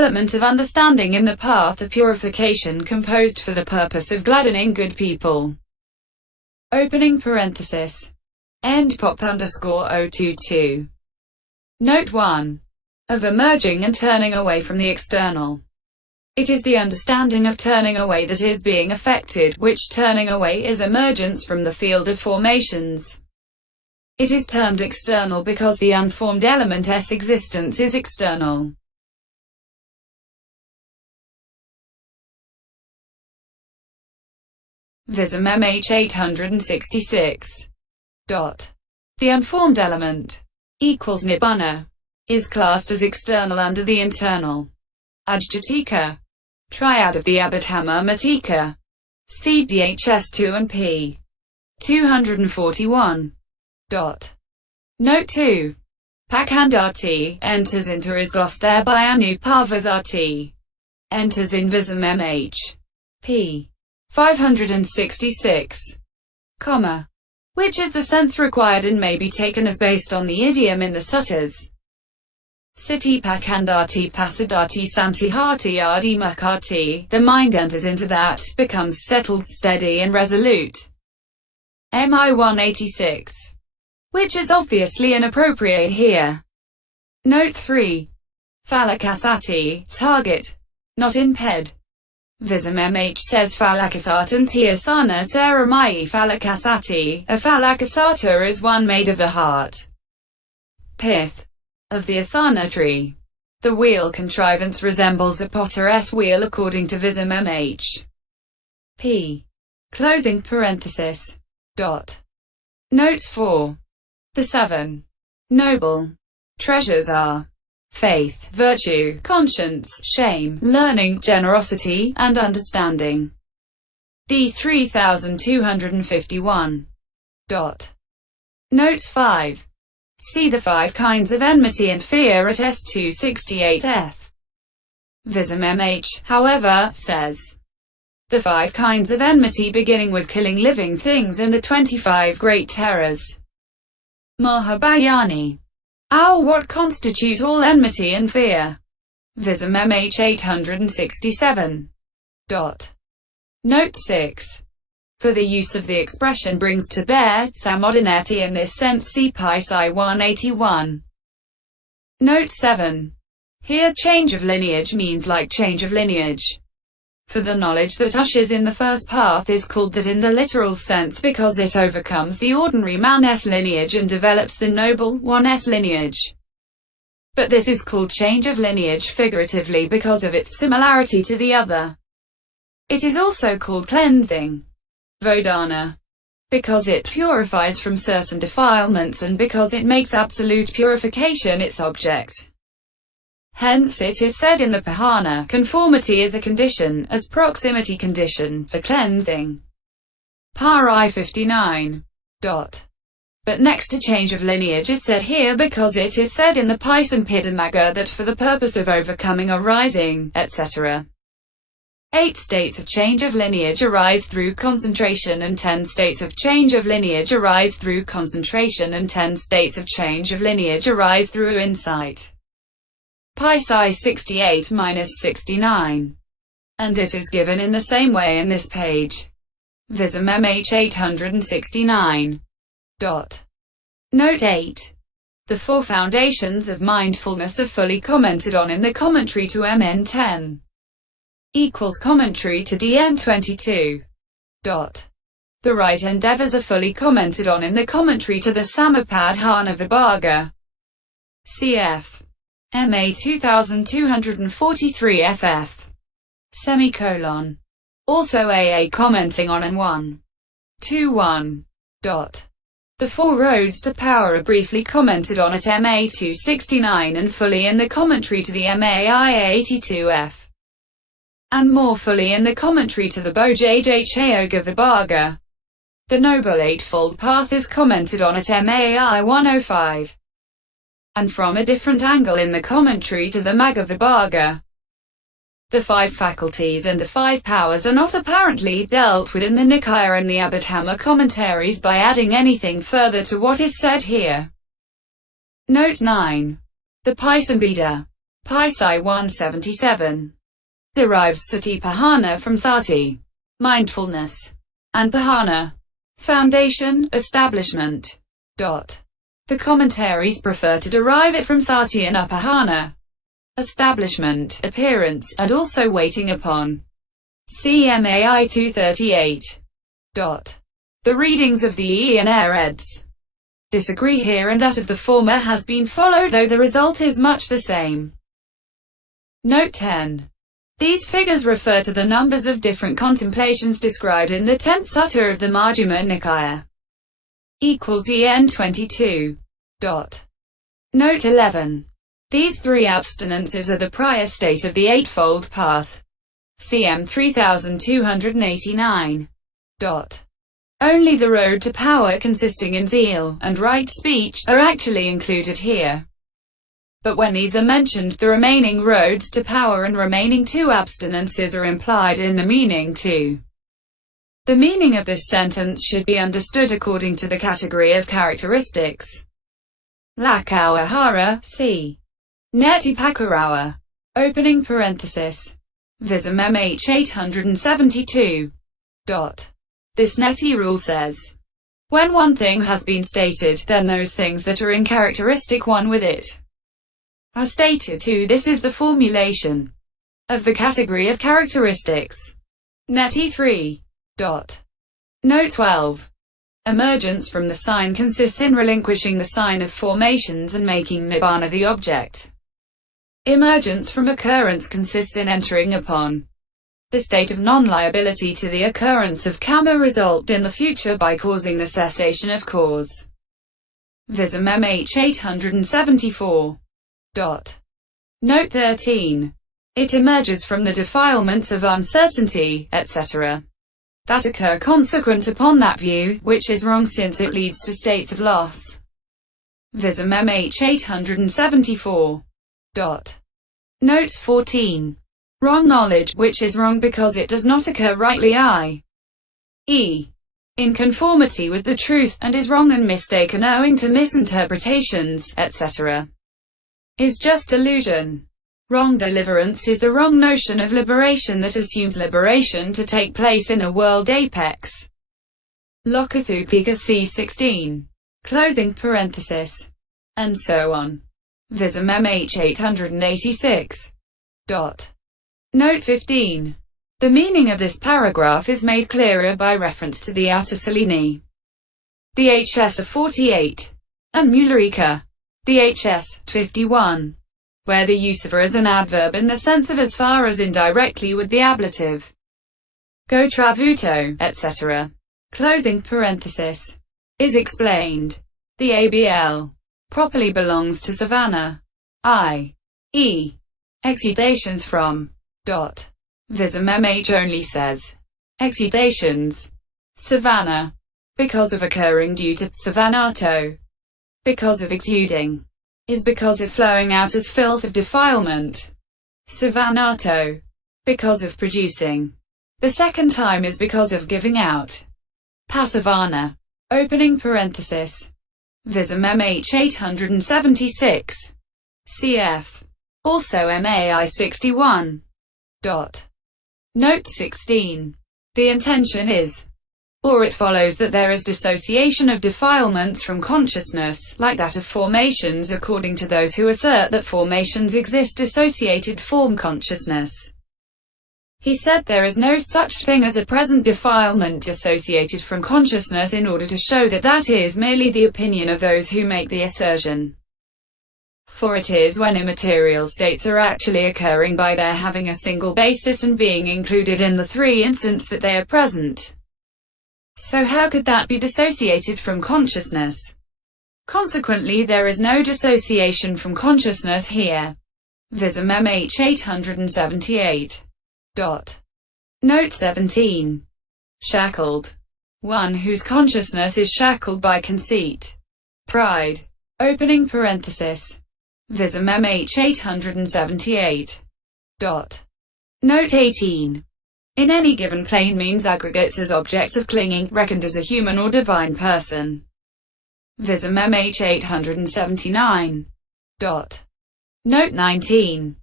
development of understanding in the path of purification composed for the purpose of gladdening good people. Opening parenthesis. End pop_022. Note 1. Of emerging and turning away from the external. It is the understanding of turning away that is being affected, which turning away is emergence from the field of formations. It is termed external because the unformed element's existence is external. Vism-mhþ 866. The unformed element equals Nibbana is classed as external under the internal ajjhattika triad of the Abhidhamma Matika. See DHS2 and p. 241. Note 2. Pakkhandati enters into is lost thereby anupavisati enters in Vism-mhþ. p. 566, which is the sense required and may be taken as based on the idiom in the Suttas. Cittaí Pakkhandati pasìdati santiþþhati adhimuccati, the mind enters into that, becomes settled, steady and resolute. MI 186. Which is obviously inappropriate here. Note 3. Phalakasataí, target, not in ped. Vism-mhþ says Phalakasatan ti asana-sara-mayaí Phalakasati, a phalakasata is one made of the heart. Pith. Of the asana tree. The wheel contrivance resembles a potter's wheel according to Vism-mhþ. p. Closing parenthesis. Note 4. The 7 noble treasures are faith, virtue, conscience, shame, learning, generosity, and understanding. D 3251. Note 5. See the 5 kinds of enmity and fear at S268f. Vism-mhþ, however, says the 5 kinds of enmity beginning with killing living things and the 25 great terrors. Mahabhayani. What constitute all enmity and fear? Vism-mhþ 867. Note 6. For the use of the expression brings to bear, samodineti in this sense see Psi 181. Note 7. Here change of lineage means like change of lineage. For the knowledge that ushers in the first path is called that in the literal sense because it overcomes the ordinary man's lineage and develops the noble one's lineage. But this is called change of lineage figuratively because of its similarity to the other. It is also called cleansing, vodana, because it purifies from certain defilements and because it makes absolute purification its object. Hence it is said in the Pahana, conformity is a condition, as proximity condition, for cleansing. Pari 59. But next to change of lineage is said here because it is said in the Pisam-Piddamaga that for the purpose of overcoming arising, etc. 8 states of change of lineage arise through concentration and 10 states of change of lineage arise through concentration and 10 states of change of lineage arise through insight. Psi 68-69. And it is given in the same way in this page. Vism-mhþ 869. Note 8. The 4 foundations of mindfulness are fully commented on in the commentary to MN 10. Equals commentary to DN 22. The right endeavors are fully commented on in the commentary to the Samapadhana Vibhaga. Cf. MA 2243 FF. Also AA commenting on N1. 21. The 4 roads to power are briefly commented on at MA 269 and fully in the commentary to the MAIA 82F. And more fully in the commentary to the Bojjhyoga Vibhaga. The Noble Eightfold Path is commented on at MAI 105. And from a different angle in the commentary to the Magga Vibhaga. The 5 faculties and the 5 powers are not apparently dealt with in the Nikaya and the Abhidhamma commentaries by adding anything further to what is said here. Note 9. The Pisambheda Pisai 177. Derives Satipahana from sati, mindfulness, and Pahana, foundation, establishment. The commentaries prefer to derive it from sati and upahana, establishment, appearance, and also waiting upon. CMAI 238. The readings of the E and Air eds disagree here, and that of the former has been followed, though the result is much the same. Note 10. These figures refer to the numbers of different contemplations described in the 10th sutta of the Majjhima Nikaya. EN 22. Note 11. These three abstinences are the prior state of the Eightfold Path. CM 3289. Only the road to power consisting in zeal and right speech are actually included here. But when these are mentioned, the remaining roads to power and remaining two abstinences are implied in the meaning too. The meaning of this sentence should be understood according to the category of characteristics. Lakawahara, c. Neti Pakarawa. Opening parenthesis. Vism-mhþ 872. This Neti rule says, when one thing has been stated, then those things that are in characteristic one with it are stated too. This is the formulation of the category of characteristics. Neti 3. Note 12. Emergence from the sign consists in relinquishing the sign of formations and making Nibbana the object. Emergence from occurrence consists in entering upon the state of non-liability to the occurrence of karma result in the future by causing the cessation of cause. Vism-mhþ 874. Note 13. It emerges from the defilements of uncertainty, etc., that occur consequent upon that view, which is wrong since it leads to states of loss. Vism-mhþ 874. Note 14. Wrong knowledge, which is wrong because it does not occur rightly, i.e., in conformity with the truth, and is wrong and mistaken owing to misinterpretations, etc., is just illusion. Wrong deliverance is the wrong notion of liberation that assumes liberation to take place in a world apex. Lokathupika c16. Closing parenthesis. And so on. Vism-mhþ 886. Note 15. The meaning of this paragraph is made clearer by reference to the Attasalini. DHS 48. And Mullarika. DHS 51. Where the use of as an adverb in the sense of as far as indirectly with the ablative go travuto, etc. Closing parenthesis. Is explained. The ABL properly belongs to savana, i.e., exudations from. Vism-mhþ only says exudations, savana, because of occurring due to savanato, because of exuding, is because of flowing out as filth of defilement, savanato, because of producing. The second time is because of giving out. Pasavana. Opening parenthesis. Vism-mhþ 876. Cf. Also MAI 61. Note 16. The intention is, or it follows that there is dissociation of defilements from consciousness, like that of formations according to those who assert that formations exist dissociated form consciousness. He said there is no such thing as a present defilement dissociated from consciousness in order to show that that is merely the opinion of those who make the assertion. For it is when immaterial states are actually occurring by their having a single basis and being included in the three instants that they are present. So how could that be dissociated from consciousness? Consequently, there is no dissociation from consciousness here. Vism-mhþ 878. Note 17. Shackled. One whose consciousness is shackled by conceit, pride. Opening parenthesis. Vism-mhþ 878. Note 18. In any given plane means aggregates as objects of clinging, reckoned as a human or divine person. Vism-mhþ 879. Note 19.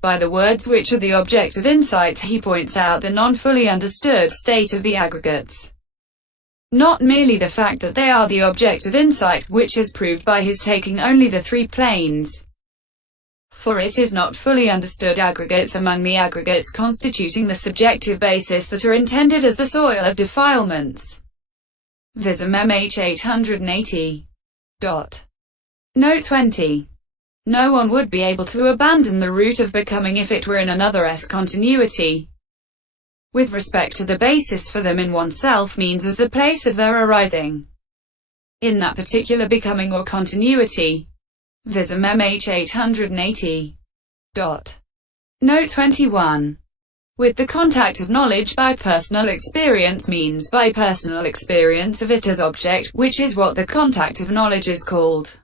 By the words which are the object of insight, he points out the non-fully understood state of the aggregates. Not merely the fact that they are the object of insight, which is proved by his taking only the three planes. For it is not fully understood aggregates among the aggregates constituting the subjective basis that are intended as the soil of defilements. Vism-mhþ 880. Note 20. No one would be able to abandon the root of becoming if it were in another's continuity. With respect to the basis for them in oneself means as the place of their arising. In that particular becoming or continuity. Vism-mhþ 880. Note 21. With the contact of knowledge by personal experience means by personal experience of it as object, which is what the contact of knowledge is called.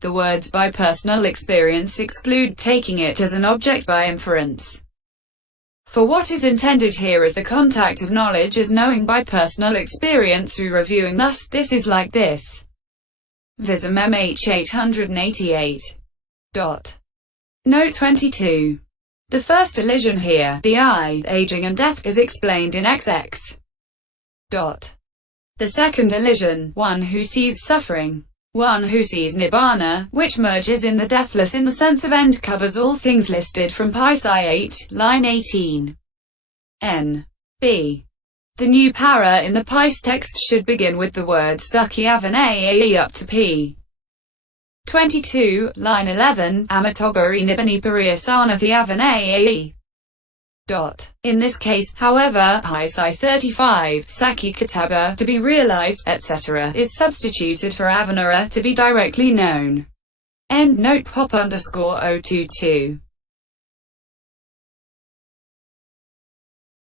The words by personal experience exclude taking it as an object by inference. For what is intended here is the contact of knowledge as knowing by personal experience through reviewing, thus, this is like this. Vism-mhþ 888. Note 22. The first illusion here, the I, aging and death, is explained in XX. The second illusion, one who sees suffering, one who sees Nibbana, which merges in the deathless in the sense of end, covers all things listed from Psi 8, line 18. N. B. The new para in the Pis text should begin with the words Suki Avanayi up to p. 22, line 11, Amatogari Nibbani Pariasanathi Avanayi. In this case, however, Psi 35, Saki Kataba, to be realized, etc., is substituted for Avanara, to be directly known. End note pop _022.